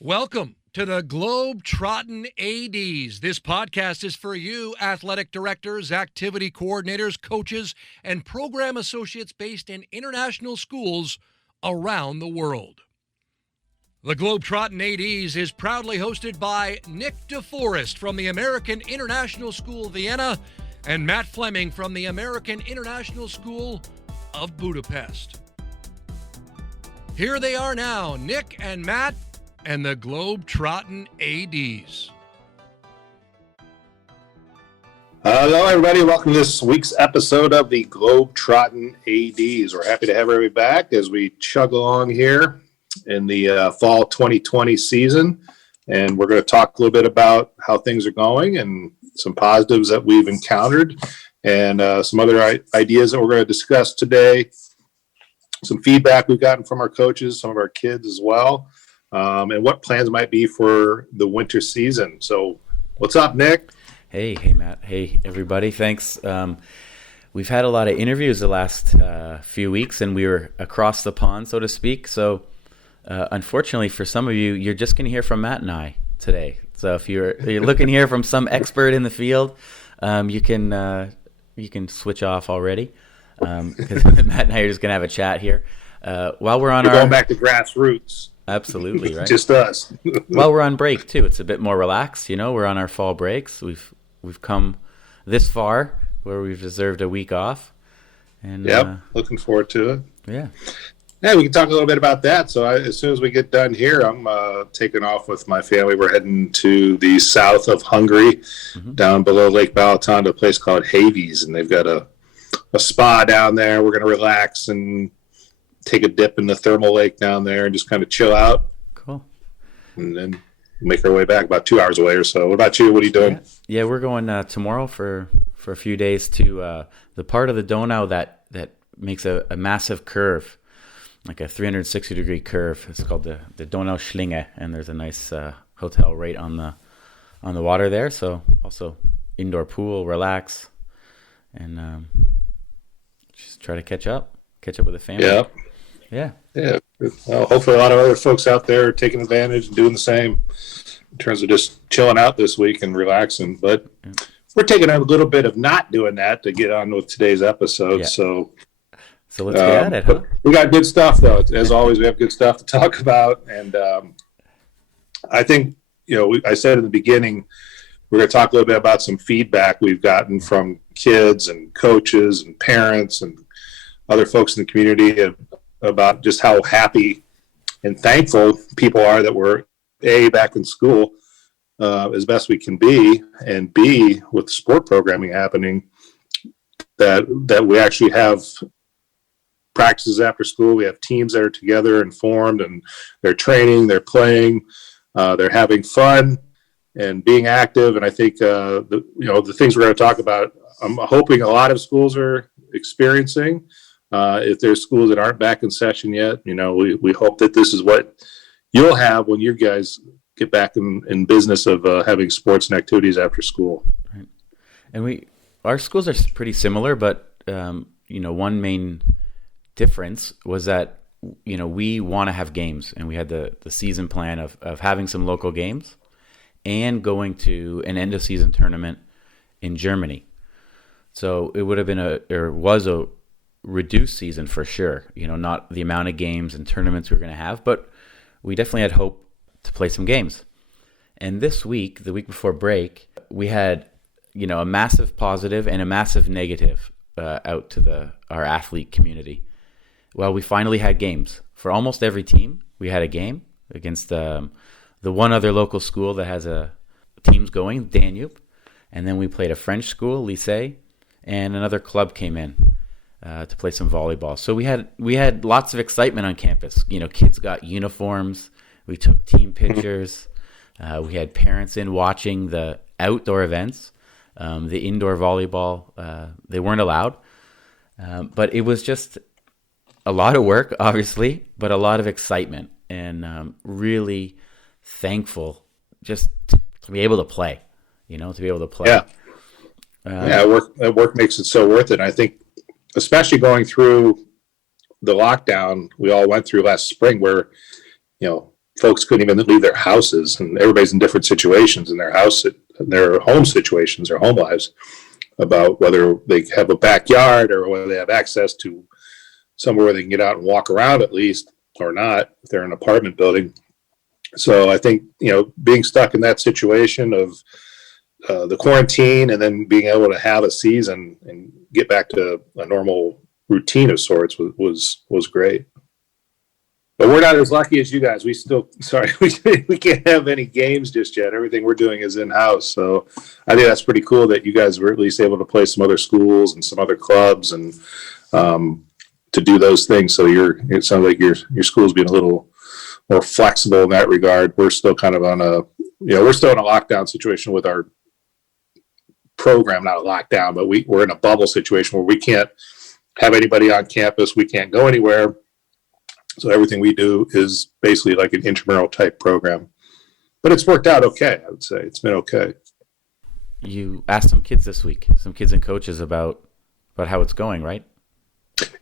Welcome to the Globetrottin ADs. This podcast is for you, athletic directors, activity coordinators, coaches, and program associates based in international schools around the world. The Globetrottin ADs is proudly hosted by Nick DeForest from the American International School Vienna and Matt Fleming from the American International School of Budapest. Here they are now, Nick and Matt and the Globetrottin ADs. Hello, everybody. Welcome to this week's episode of the Globetrottin ADs. We're happy to have everybody back as we chug along here in the fall 2020 season. And we're going to talk a little bit about how things are going and some positives that we've encountered and some other ideas that we're going to discuss today. Some feedback we've gotten from our coaches, some of our kids as well. And what plans might be for the winter season. So what's up, Nick? Hey, Matt. Hey, everybody. Thanks. We've had a lot of interviews the last few weeks, and we were across the pond, so to speak. So unfortunately for some of you, you're just going to hear from Matt and I today. So if you're looking here from some expert in the field, you can switch off already because Matt and I are just going to have a chat here. While we're on going back to grassroots. Absolutely, right. Just us. Well, we're on break too. It's a bit more relaxed, you know. We're on our fall breaks. We've come this far where we've deserved a week off. And looking forward to it. Yeah. Yeah, we can talk a little bit about that. So as soon as we get done here, I'm taking off with my family. We're heading to the south of Hungary, down below Lake Balaton, to a place called Havies, and they've got a spa down there. We're going to relax and take a dip in the thermal lake down there and just kind of chill out. Cool. And then make our way back, about 2 hours away or so. What about you? What are you doing? Yeah, we're going tomorrow for a few days to the part of the Donau that makes a massive curve, like a 360-degree curve. It's called the Donau Schlinge, and there's a nice hotel right on the water there. So also indoor pool, relax, and just try to catch up with the family. Yeah. Well, hopefully a lot of other folks out there are taking advantage and doing the same in terms of just chilling out this week and relaxing. But we're taking a little bit of not doing that to get on with today's episode. Yeah. So let's get at it, huh? We got good stuff, though. As always, we have good stuff to talk about. And I think, I said in the beginning, we're going to talk a little bit about some feedback we've gotten from kids and coaches and parents and other folks in the community about just how happy and thankful people are that we're A, back in school as best we can be, and B, with sport programming happening, that we actually have practices after school. We have teams that are together and formed, and they're training, they're playing, they're having fun and being active. And I think the things we're going to talk about, I'm hoping a lot of schools are experiencing. If there's schools that aren't back in session yet, we hope that this is what you'll have when you guys get back in business of having sports and activities after school. Right. And our schools are pretty similar, but one main difference was that we want to have games, and we had the season plan of having some local games and going to an end of season tournament in Germany. So it would have been was a reduced season for sure, not the amount of games and tournaments we were going to have, but we definitely had hope to play some games. And this week, the week before break, we had, a massive positive and a massive negative out to our athlete community. Well, we finally had games for almost every team. We had a game against the one other local school that has teams going, Danube, and then we played a French school, Lycée, and another club came in to play some volleyball. So we had lots of excitement on campus. Kids got uniforms. We took team pictures. We had parents in watching the outdoor events. The indoor volleyball, they weren't allowed. But it was just a lot of work, obviously, but a lot of excitement and really thankful just to be able to play, to be able to play. Yeah. Work makes it so worth it. And I think, especially going through the lockdown we all went through last spring, where folks couldn't even leave their houses, and everybody's in different situations in their home situations or home lives, about whether they have a backyard or whether they have access to somewhere where they can get out and walk around at least, or not if they're in an apartment building. So I think, being stuck in that situation of the quarantine and then being able to have a season and get back to a normal routine of sorts was great. But we're not as lucky as you guys. We can't have any games just yet. Everything we're doing is in-house. So I think that's pretty cool that you guys were at least able to play some other schools and some other clubs and to do those things. So it sounds like your school's being a little more flexible in that regard. We're still kind of we're still in a lockdown situation with our program, not a lockdown, but we're in a bubble situation where we can't have anybody on campus. We can't go anywhere. So everything we do is basically like an intramural type program, but it's worked out okay. I would say it's been okay. You asked some kids this week, some kids and coaches about how it's going, right?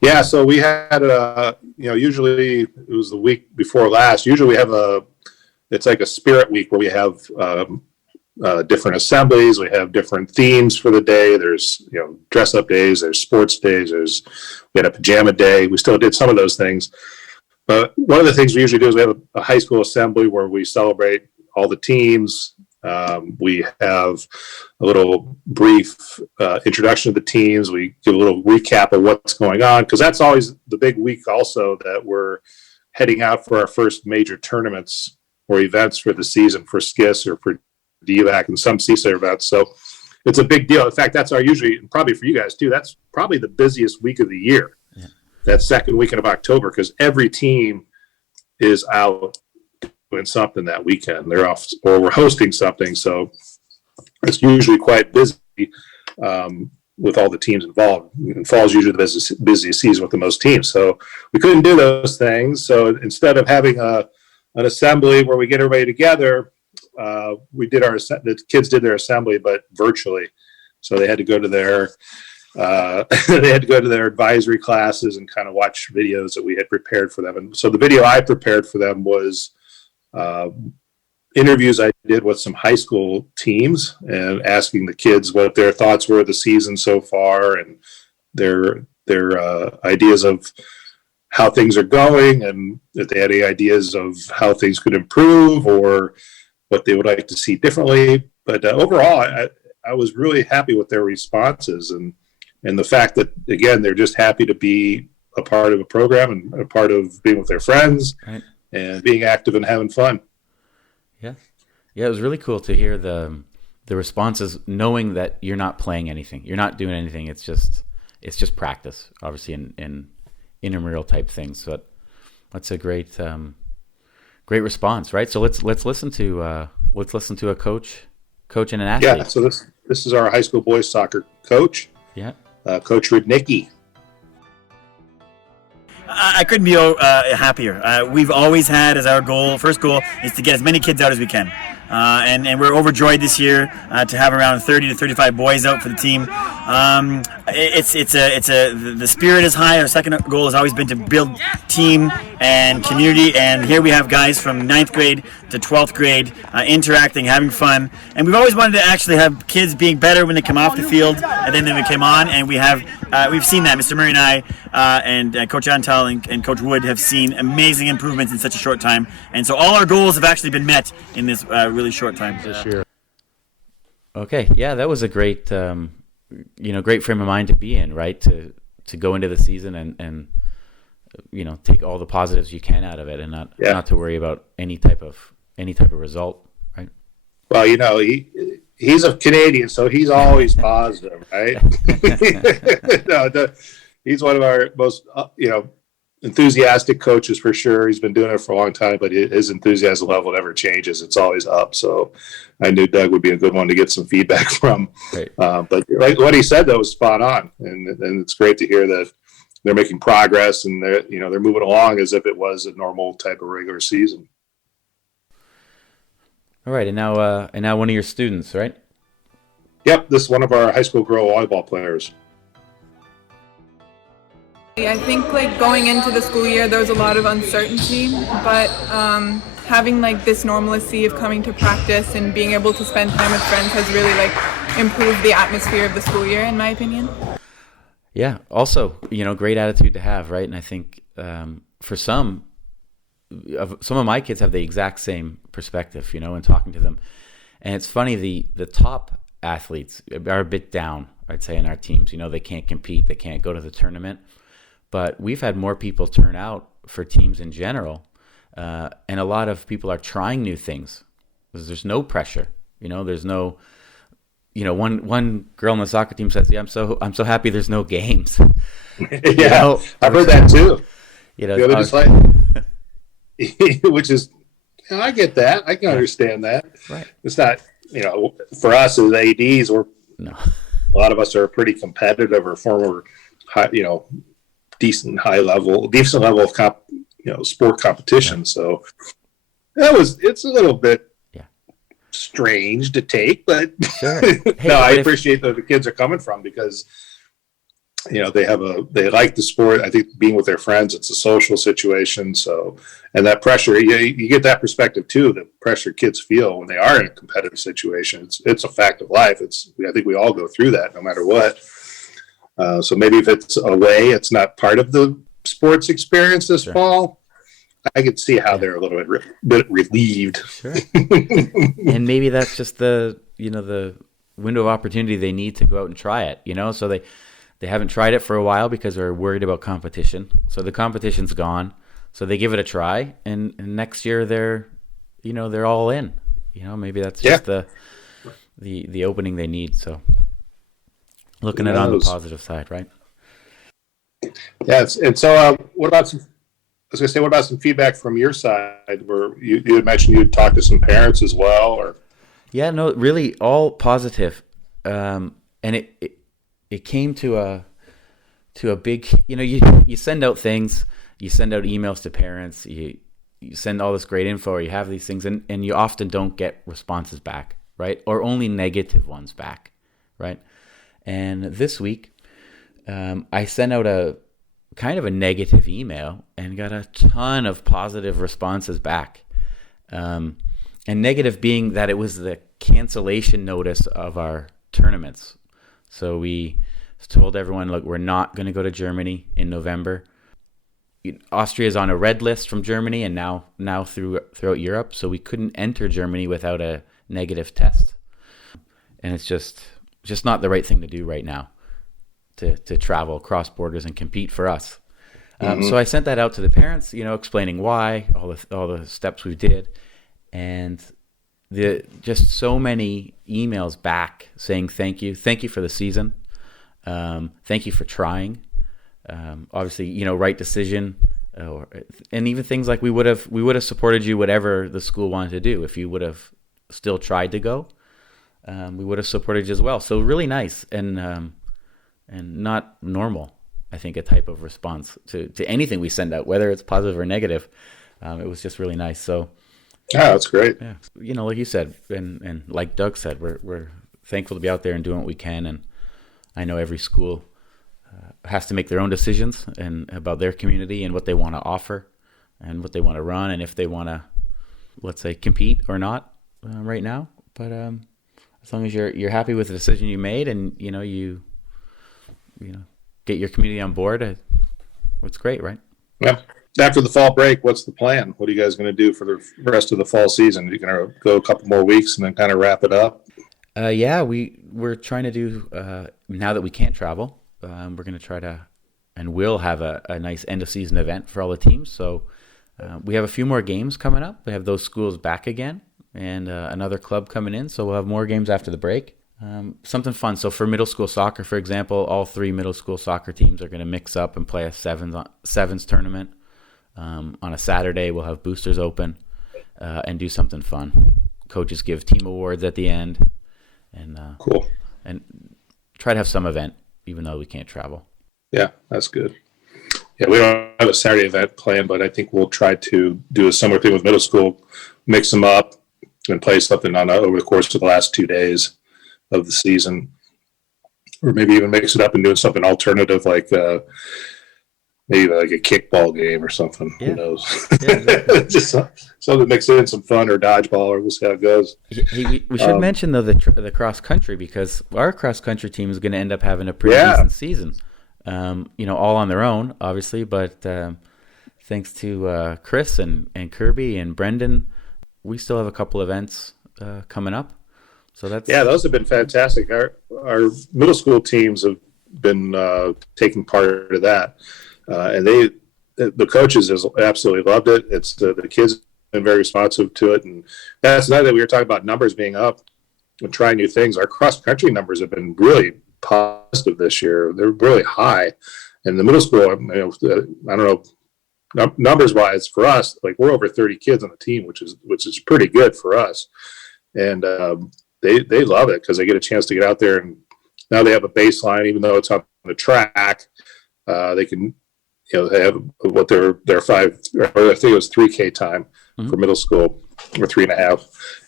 Yeah. So we had, usually it was the week before last. Usually we have it's like a spirit week where we have different assemblies. We have different themes for the day. There's, dress up days, there's sports days, we had a pajama day. We still did some of those things. But one of the things we usually do is we have a high school assembly where we celebrate all the teams. We have a little brief introduction to the teams. We give a little recap of what's going on, because that's always the big week also that we're heading out for our first major tournaments or events for the season for SKIS or for DVAC and some CSA events. So it's a big deal. In fact, that's usually, probably for you guys too, that's probably the busiest week of the year. Yeah. That second weekend of October, because every team is out doing something that weekend. They're off or we're hosting something. So it's usually quite busy with all the teams involved. And fall is usually the busiest season with the most teams. So we couldn't do those things. So instead of having an assembly where we get everybody together, the kids did their assembly, but virtually. So they had to go to their advisory classes and kind of watch videos that we had prepared for them. And so the video I prepared for them was interviews I did with some high school teams and asking the kids what their thoughts were of the season so far and their ideas of how things are going, and if they had any ideas of how things could improve or what they would like to see differently. But overall, I was really happy with their responses and the fact that, again, they're just happy to be a part of a program and a part of being with their friends, right, and being active and having fun. Yeah. Yeah, it was really cool to hear the responses, knowing that you're not playing anything. You're not doing anything. It's just practice, obviously, in intramural type things. So that's a great response, right? So let's listen to a coach and an athlete. Yeah, so this is our high school boys soccer coach. Yeah. Coach Rudnicki. I couldn't be happier. We've always had as our first goal is to get as many kids out as we can. And we're overjoyed this year to have around 30 to 35 boys out for the team. The spirit is high. Our second goal has always been to build team and community. And here we have guys from 9th grade to 12th grade interacting, having fun. And we've always wanted to actually have kids being better when they come off the field and then they come on. And we've seen that. Mr. Murray and I and Coach Antal and Coach Wood have seen amazing improvements in such a short time. And so all our goals have actually been met in this really short time this year. Okay, yeah, that was a great, great frame of mind to be in, right? To go into the season and take all the positives you can out of it, and not to worry about any type of result, right? Well, he's a Canadian, so he's always positive, right? He's one of our most, enthusiastic coaches for sure. He's been doing it for a long time, but his enthusiasm level never changes. It's always up. So I knew Doug would be a good one to get some feedback from. Right. But like what he said, though, was spot on. And it's great to hear that they're making progress and they're moving along as if it was a normal type of regular season. All right. And now one of your students, right? Yep. This is one of our high school girl volleyball players. I think going into the school year there was a lot of uncertainty, but having like this normalcy of coming to practice and being able to spend time with friends has really like improved the atmosphere of the school year, in my opinion. Yeah. Also, great attitude to have, right? And I think for some of my kids have the exact same perspective, in talking to them. And it's funny, the top athletes are a bit down, I'd say, in our teams. They can't compete, they can't go to the tournament. But we've had more people turn out for teams in general, and a lot of people are trying new things. There's no pressure, there's no, one girl on the soccer team says, "Yeah, I'm so happy there's no games." Yeah, I've heard that too. They're just like, which is, I get that, I can understand that. Right. It's not, for us as ADs, a lot of us are pretty competitive or former, decent level of sport competition. Yeah. So it's a little bit strange to take, but sure. Hey, I appreciate that the kids are coming from, because they like the sport. I think being with their friends, it's a social situation. So, and that pressure, you get that perspective too, the pressure kids feel when they are in a competitive situation. It's a fact of life. I think we all go through that no matter what. So maybe if it's away, it's not part of the sports experience this fall, I could see how they're a little bit relieved. Sure. And maybe that's just the window of opportunity they need to go out and try it, so they haven't tried it for a while because they're worried about competition. So the competition's gone. So they give it a try, and next year they're all in. Maybe that's just the opening they need. So looking at it on the positive side, right? Yes. And so what about some feedback from your side, where you had mentioned you had talked to some parents as well, or? Yeah, no, really all positive. And it came to a big, you send out things, you send out emails to parents, you send all this great info, or you have these things, and you often don't get responses back, right? Or only negative ones back, right? And this week, I sent out a kind of a negative email and got a ton of positive responses back. And negative being that it was the cancellation notice of our tournaments. So we told everyone, look, we're not going to go to Germany in November. Austria is on a red list from Germany and now throughout Europe. So we couldn't enter Germany without a negative test. And it's just not the right thing to do right now to travel across borders and compete for us. So I sent that out to the parents, explaining why, all the steps we did. And just so many emails back saying thank you for the season, thank you for trying, obviously right decision, and even things like we would have supported you whatever the school wanted to do. If you would have still tried to go, we would have supported you as well. So really nice and not normal, I think, a type of response to anything we send out, whether it's positive or negative. It was just really nice. So. Yeah, that's great. Yeah, like you said, and like Doug said, we're thankful to be out there and doing what we can. And I know every school has to make their own decisions and about their community and what they want to offer and what they want to run and if they want to, let's say, compete or not right now. But as long as you're happy with the decision you made and you get your community on board, it's great, right? Yeah. After the fall break, what's the plan? What are you guys going to do for the rest of the fall season? Are you going to go a couple more weeks and then kind of wrap it up? We're trying to do, now that we can't travel, we're going to try to, and we'll have a nice end of season event for all the teams. So we have a few more games coming up. We have those schools back again and another club coming in. So we'll have more games after the break. Something fun. So for middle school soccer, for example, all 3 middle school soccer teams are going to mix up and play a sevens tournament. On a Saturday, we'll have boosters open and do something fun. Coaches give team awards at the end, and cool. And try to have some event, even though we can't travel. Yeah, that's good. Yeah, we don't have a Saturday event planned, but I think we'll try to do a similar thing with middle school, mix them up, and play something over the course of the last 2 days of the season, or maybe even mix it up and doing something alternative like. maybe like a kickball game or something. Yeah. Who knows? Yeah, exactly. Just something to mix in some fun, or dodgeball, or we'll see how it goes. Hey, we should mention, though, the cross country, because our cross country team is going to end up having a pretty decent season. All on their own, obviously, but thanks to Chris and Kirby and Brendan, we still have a couple events coming up. So those have been fantastic. Our middle school teams have been taking part of that, and the coaches has absolutely loved it. It's the kids have been very responsive to it, and that's another that we were talking about, numbers being up and trying new things. Our cross country numbers have been really positive this year. They're really high, and the middle school, I don't know, numbers wise for us, like we're over 30 kids on the team, which is pretty good for us, and they love it because they get a chance to get out there, and now they have a baseline, even though it's on the track. They can, they have what their 5, or I think it was 3K time for middle school, or 3.5,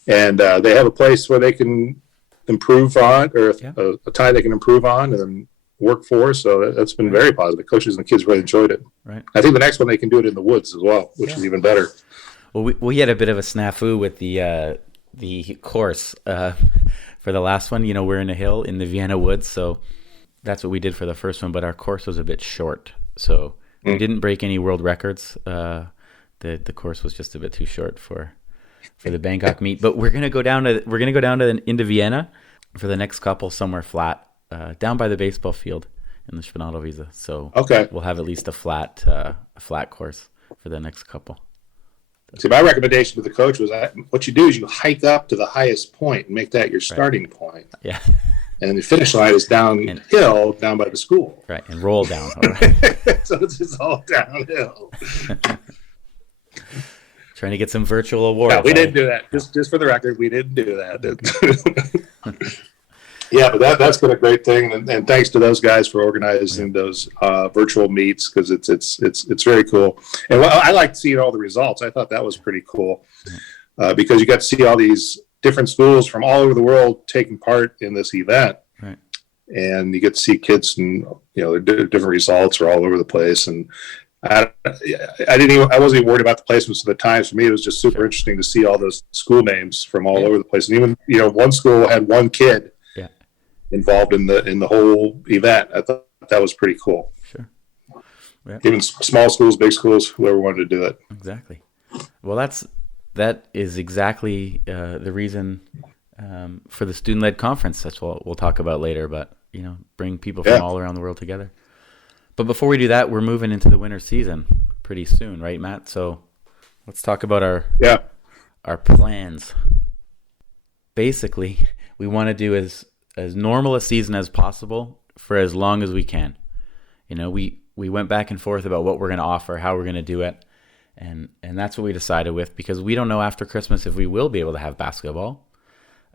and they have a place where they can improve on, or a time they can improve on and then work for. So that's been very positive. Coaches and the kids really enjoyed it. Right. I think the next one they can do it in the woods as well, which is even better. Well, we had a bit of a snafu with the course for the last one. We're in a hill in the Vienna woods, so that's what we did for the first one, but our course was a bit short, so we didn't break any world records. The course was just a bit too short for the Bangkok meet, but we're gonna go down into Vienna for the next couple, somewhere flat, down by the baseball field in the Spinaldowiese. So we'll have at least a flat course for the next couple. See, my recommendation to the coach was what you do is you hike up to the highest point and make that your starting point. Yeah. And then the finish line is downhill, down by the school. Right, and roll down. So it's just all downhill. Trying to get some virtual awards. No, we didn't do that. Just for the record, we didn't do that. Yeah, but that's been a great thing, and thanks to those guys for organizing those virtual meets, because it's very cool. And I like seeing all the results. I thought that was pretty cool because you got to see all these different schools from all over the world taking part in this event, right? And you get to see kids, and different results are all over the place. And I wasn't even worried about the placements of the times. For me, it was just super interesting to see all those school names from all over the place. And even one school had one kid involved in the whole event. I thought that was pretty cool. Sure. Yeah. Even small schools, big schools, whoever wanted to do it. Exactly. Well, that is exactly the reason for the student-led conference. That's what we'll talk about later. But bring people from all around the world together. But before we do that, we're moving into the winter season pretty soon, right, Matt? So let's talk about our plans. Basically, we want to do as normal a season as possible for as long as we can. We went back and forth about what we're going to offer, how we're going to do it, and that's what we decided with, because we don't know after Christmas if we will be able to have basketball.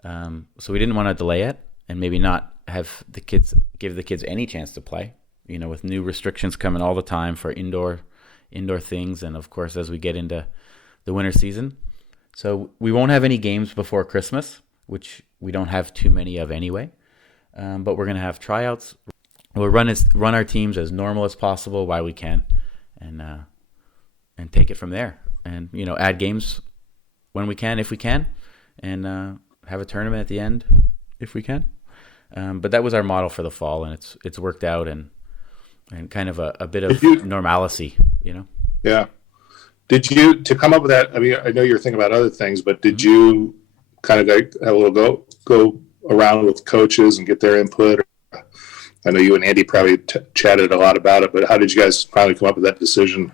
So we didn't want to delay it and maybe not have give the kids any chance to play. With new restrictions coming all the time for indoor things, and of course as we get into the winter season. So we won't have any games before Christmas, which we don't have too many of anyway. But we're going to have tryouts. We'll run our teams as normal as possible while we can, and take it from there. And add games when we can, if we can, and have a tournament at the end if we can. But that was our model for the fall, and it's worked out, and kind of a bit of normalcy, Yeah. Did you, to come up with that, I mean, I know you're thinking about other things, but did you kind of have a little go around with coaches and get their input? I know you and Andy probably chatted a lot about it, but how did you guys finally come up with that decision?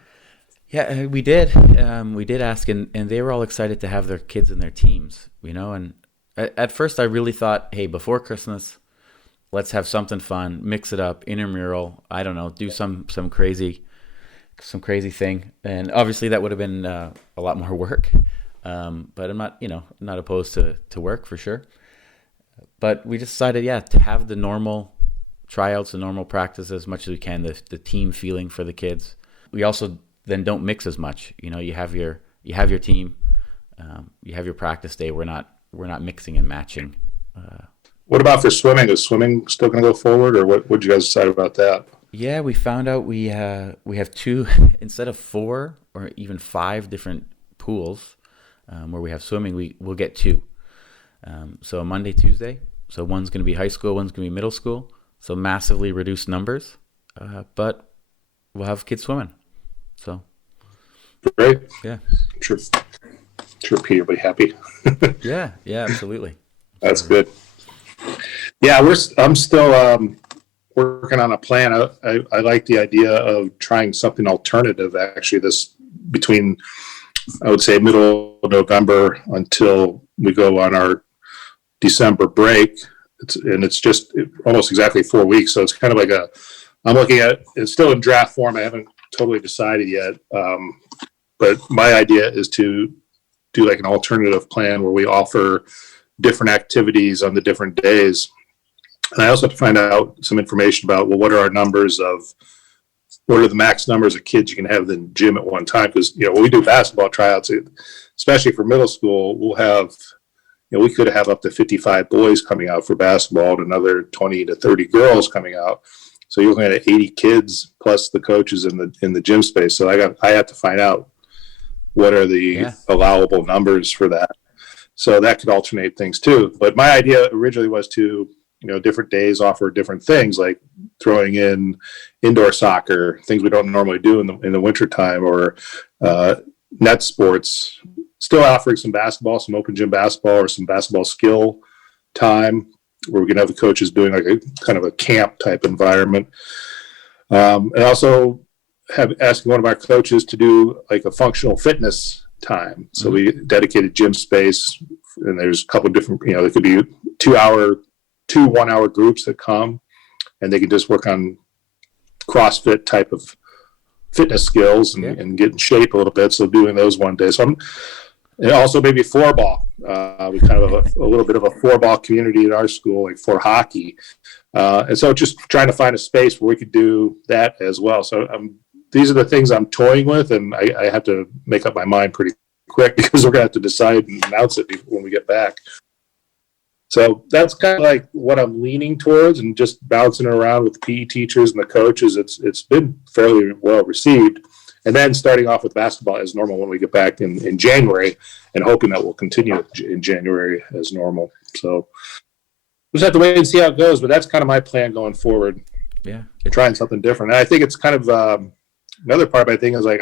Yeah, we did. We did ask, and they were all excited to have their kids in their teams, and at first I really thought, hey, before Christmas, let's have something fun, mix it up, intramural, I don't know, do some crazy thing. And obviously that would have been a lot more work. But I'm not opposed to work for sure. But we decided, to have the normal tryouts, the normal practice as much as we can, the team feeling for the kids. We also then don't mix as much. You have your team, you have your practice day. We're not mixing and matching. What about for swimming? Is swimming still going to go forward, or what would you guys decide about that? Yeah, we found out we have two instead of 4 or even 5 different pools where we have swimming. We'll get 2. So Monday, Tuesday. So one's going to be high school, one's going to be middle school. So massively reduced numbers, but we'll have kids swimming. So Great. yeah, Sure Peter will be happy. yeah, absolutely. That's good. Yeah, I'm still working on a plan. I like the idea of trying something alternative. Actually, between I would say middle of November until we go on our December break. It's just almost exactly 4 weeks. So it's kind of like I'm looking at it's still in draft form. I haven't totally decided yet. But my idea is to do like an alternative plan where we offer different activities on the different days. And I also have to find out some information about, well, what are the max numbers of kids you can have in the gym at one time? Because, when we do basketball tryouts, especially for middle school, we'll have, we could have up to 55 boys coming out for basketball and another 20 to 30 girls coming out. So you're looking at 80 kids plus the coaches in the gym space. So I have to find out what are the allowable numbers for that. So that could alternate things too. But my idea originally was to, different days offer different things, like throwing in indoor soccer, things we don't normally do in the wintertime, or net sports, still offering some basketball, some open gym basketball, or some basketball skill time where we can have the coaches doing like a kind of a camp type environment. And also asking one of our coaches to do like a functional fitness time. So we dedicated gym space, and there's a couple of different, there could be 2 1-hour groups that come, and they can just work on CrossFit type of fitness skills and get in shape a little bit. So doing those one day. So and also maybe floorball. We kind of have a little bit of a floorball community at our school, like for hockey. And so just trying to find a space where we could do that as well. So these are the things I'm toying with, and I have to make up my mind pretty quick because we're going to have to decide and announce it when we get back. So that's kind of like what I'm leaning towards, and just bouncing around with the PE teachers and the coaches. It's been fairly well received. And then starting off with basketball as normal when we get back in January, and hoping that will continue in January as normal. So we'll just have to wait and see how it goes. But that's kind of my plan going forward. Yeah. Trying something different. And I think it's kind of another part of my thing is like,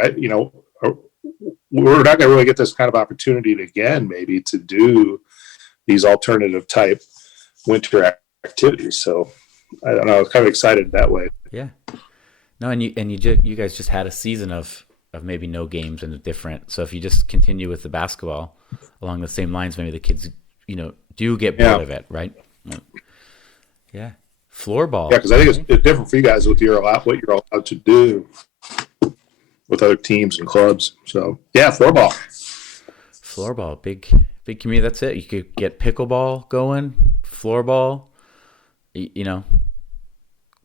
we're not going to really get this kind of opportunity again, maybe, to do these alternative type winter activities. So I don't know, I was kind of excited that way. Yeah. No, and you guys just had a season of maybe no games and a different. So if you just continue with the basketball along the same lines, maybe the kids, do get bored of it, right? Yeah. Floorball. Yeah, because I think it's different for you guys with what you're allowed to do with other teams and clubs. So yeah, floorball, big community. That's it. You could get pickleball going, floorball.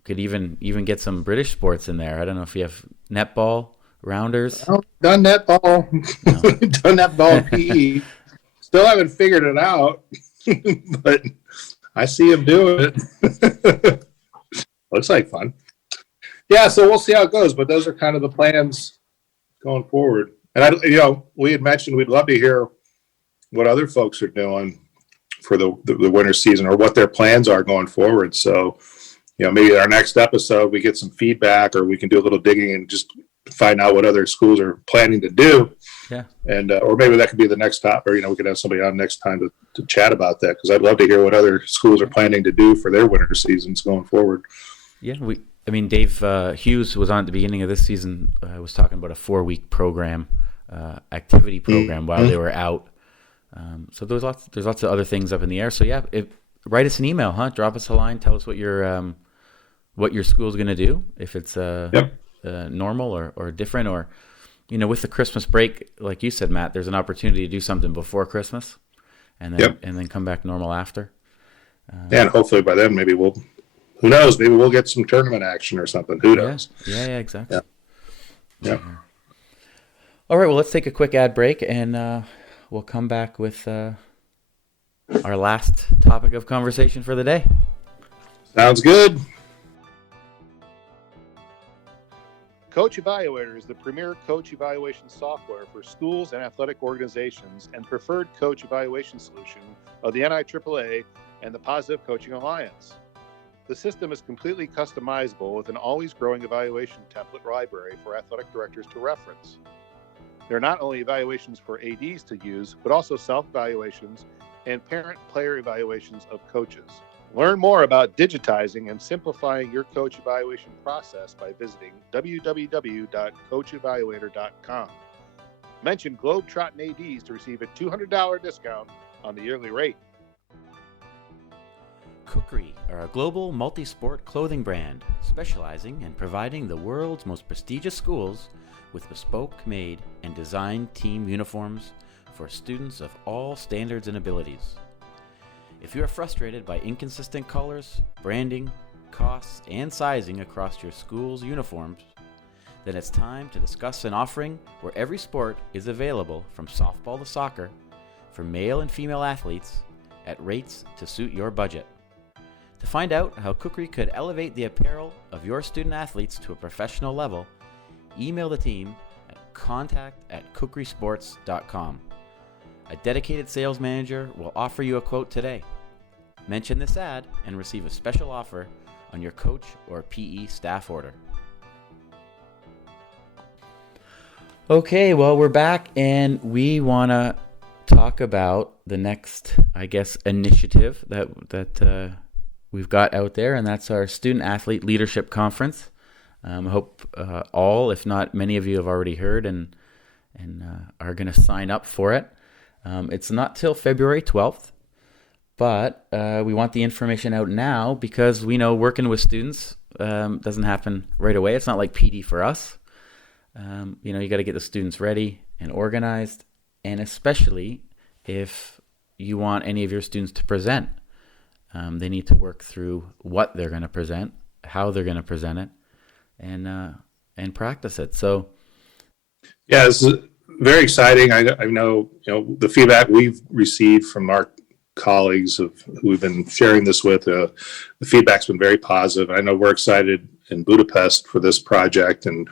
Could even get some British sports in there. I don't know if you have netball, rounders. Oh, done netball, done netball PE. Still haven't figured it out, but I see him doing it. Looks like fun. Yeah, so we'll see how it goes. But those are kind of the plans going forward. And we had mentioned we'd love to hear what other folks are doing for the winter season, or what their plans are going forward. So, maybe our next episode we get some feedback, or we can do a little digging and just find out what other schools are planning to do. Yeah. And or maybe that could be the next top, or we could have somebody on next time to chat about that, because I'd love to hear what other schools are planning to do for their winter seasons going forward. Yeah, Dave Hughes was on at the beginning of this season. Was talking about a 4-week program, activity program while they were out. So there's lots of other things up in the air. So yeah, write us an email, drop us a line, tell us what your school's going to do, if it's normal or different, or with the Christmas break, like you said, Matt, there's an opportunity to do something before Christmas, and then come back normal after. And hopefully by then maybe who knows, maybe we'll get some tournament action or something. Who knows? Yeah, exactly. Yeah. All right, well, let's take a quick ad break, and we'll come back with our last topic of conversation for the day. Sounds good. Coach Evaluator is the premier coach evaluation software for schools and athletic organizations and preferred coach evaluation solution of the NIAAA and the Positive Coaching Alliance. The system is completely customizable with an always growing evaluation template library for athletic directors to reference. There are not only evaluations for ADs to use, but also self-evaluations and parent-player evaluations of coaches. Learn more about digitizing and simplifying your coach evaluation process by visiting www.coachevaluator.com. Mention Globetrottin ADs to receive a $200 discount on the yearly rate. Kukri are a global multi-sport clothing brand specializing in providing the world's most prestigious schools with bespoke made and designed team uniforms for students of all standards and abilities. If you are frustrated by inconsistent colors, branding, costs, and sizing across your school's uniforms, then it's time to discuss an offering where every sport is available from softball to soccer for male and female athletes at rates to suit your budget. To find out how Kukri could elevate the apparel of your student athletes to a professional level, email the team at contact@kukrisports.com. A dedicated sales manager will offer you a quote today. Mention this ad and receive a special offer on your coach or PE staff order. Okay, well, we're back and we want to talk about the next, initiative that we've got out there, and that's our Student Athlete Leadership Conference. I hope all, if not many of you, have already heard and are going to sign up for it. It's not till February 12th, but we want the information out now because we know working with students doesn't happen right away. It's not like PD for us. You got to get the students ready and organized, and especially if you want any of your students to present, they need to work through what they're going to present, how they're going to present it, and practice it. So, yeah, this is very exciting. I know, the feedback we've received from our colleagues who we've been sharing this with, the feedback's been very positive. I know we're excited in Budapest for this project, and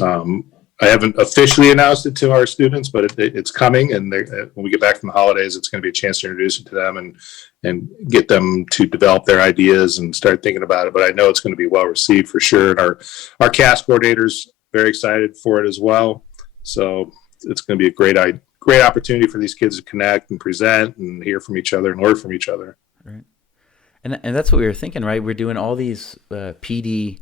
I haven't officially announced it to our students, but it's coming. And when we get back from the holidays, it's going to be a chance to introduce it to them and get them to develop their ideas and start thinking about it. But I know it's going to be well received for sure. And our cast coordinators very excited for it as well. So it's going to be a great opportunity for these kids to connect and present and hear from each other and learn from each other. Right. And that's what we were thinking, right? We're doing all these PD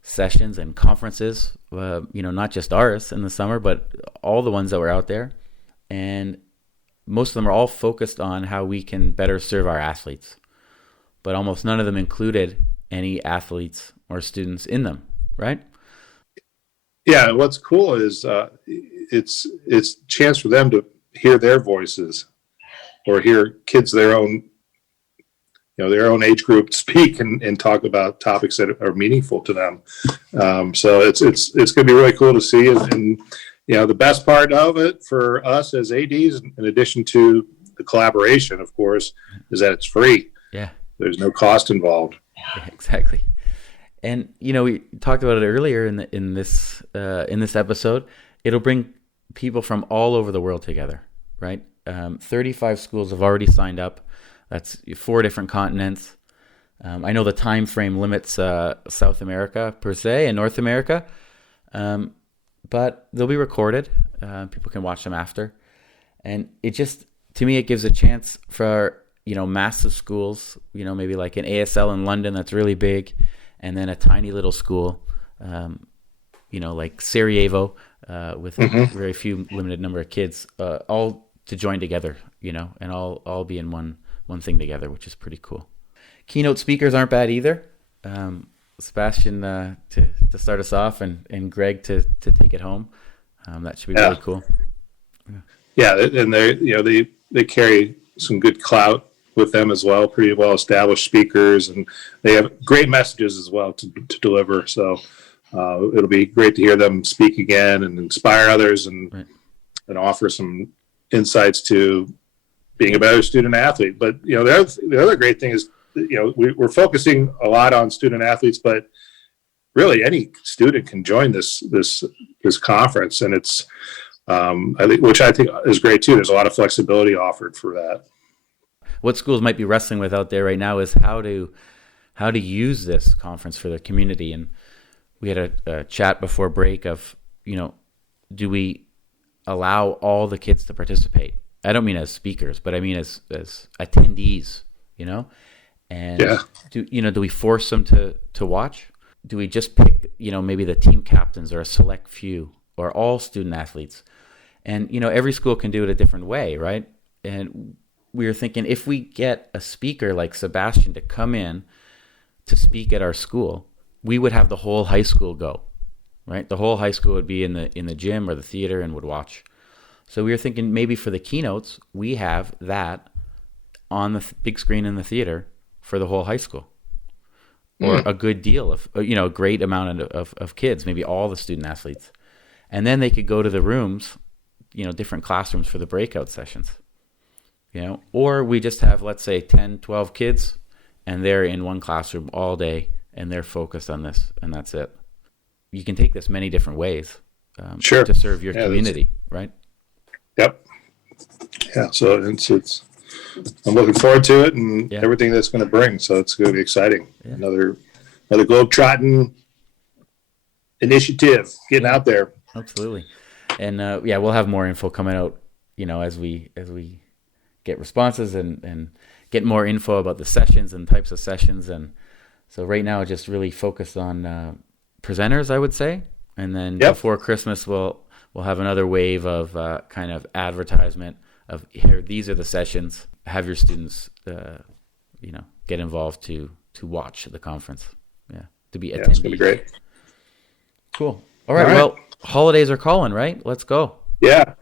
sessions and conferences, not just ours in the summer, but all the ones that were out there. And most of them are all focused on how we can better serve our athletes. But almost none of them included any athletes or students in them, right? Yeah, what's cool is it's a chance for them to hear their voices or hear kids their own age group speak and talk about topics that are meaningful to them. So it's going to be really cool to see. And the best part of it for us as ADs, in addition to the collaboration, of course, is that it's free. Yeah, there's no cost involved. Yeah, exactly. And we talked about it earlier in this episode. It'll bring people from all over the world together, right? 35 schools have already signed up. That's 4 different continents. I know the time frame limits South America per se and North America, but they'll be recorded. People can watch them after, and it just, to me, it gives a chance for massive schools. Maybe like an ASL in London that's really big, and then a tiny little school, like Sarajevo with a very few limited number of kids, all to join together, and all be in one thing together, which is pretty cool. Keynote speakers aren't bad either. Sebastian to start us off, and Greg to take it home. That should be really cool. Yeah, and they carry some good clout with them as well. Pretty well established speakers, and they have great messages as well to deliver. So it'll be great to hear them speak again and inspire others, and offer some insights to being a better student athlete. But the other great thing is we're focusing a lot on student athletes, but really any student can join this conference, and it's which I think is great too. There's a lot of flexibility offered for that. What schools might be wrestling with out there right now is how to use this conference for the community. And we had a chat before break of, do we allow all the kids to participate? I don't mean as speakers, but I mean as attendees, and do we force them to watch? Do we just pick, maybe the team captains or a select few or all student athletes? And, every school can do it a different way, right? And we were thinking, if we get a speaker like Sebastian to come in to speak at our school, we would have the whole high school go, right? The whole high school would be in the gym or the theater and would watch. So we were thinking maybe for the keynotes, we have that on the big screen in the theater for the whole high school, or a good deal of, a great amount of kids, maybe all the student athletes. And then they could go to the rooms, different classrooms for the breakout sessions, or we just have, let's say 10, 12 kids, and they're in one classroom all day and they're focused on this, and that's it. You can take this many different ways to serve your community, right? Yep. Yeah. So it's I'm looking forward to it and everything that's going to bring. So it's going to be exciting. Yeah. Another Globetrottin initiative getting out there. Absolutely. And we'll have more info coming out, as we get responses and get more info about the sessions and types of sessions. And so right now, just really focused on presenters, I would say. And then before Christmas, we'll have another wave of kind of advertisement of, here, these are the sessions. Have your students, get involved to watch the conference. Yeah, to be attendees. It's going to be great. Cool. All right. Well, holidays are calling, right? Let's go. Yeah.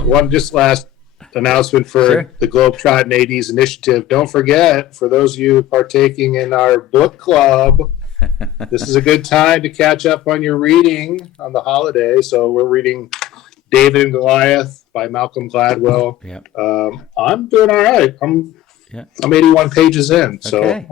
One just last announcement for the Globetrottin ADs initiative. Don't forget, for those of you partaking in our book club, this is a good time to catch up on your reading on the holiday. So we're reading David and Goliath by Malcolm Gladwell. Yeah. I'm doing all right. I'm 81 pages in, so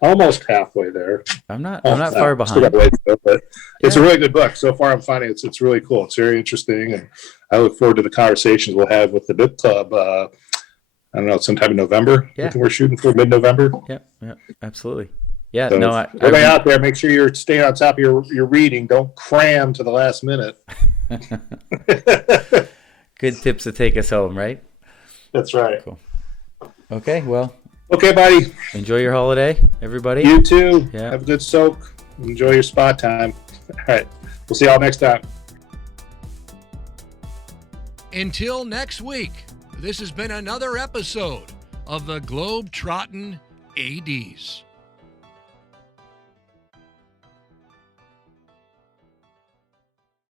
almost halfway there. I'm not far behind. Still got ways to go, but it's a really good book. So far, I'm finding it's really cool. It's very interesting, and I look forward to the conversations we'll have with the book club. I don't know, sometime in November. Yeah. I think we're shooting for mid-November. Yeah, absolutely. Yeah, so everybody out there, make sure you're staying on top of your reading. Don't cram to the last minute. Good tips to take us home, right? That's right. Cool. Okay, well. Okay, buddy. Enjoy your holiday, everybody. You too. Yeah. Have a good soak. Enjoy your spa time. All right. We'll see y'all next time. Until next week, this has been another episode of the Globetrottin ADs.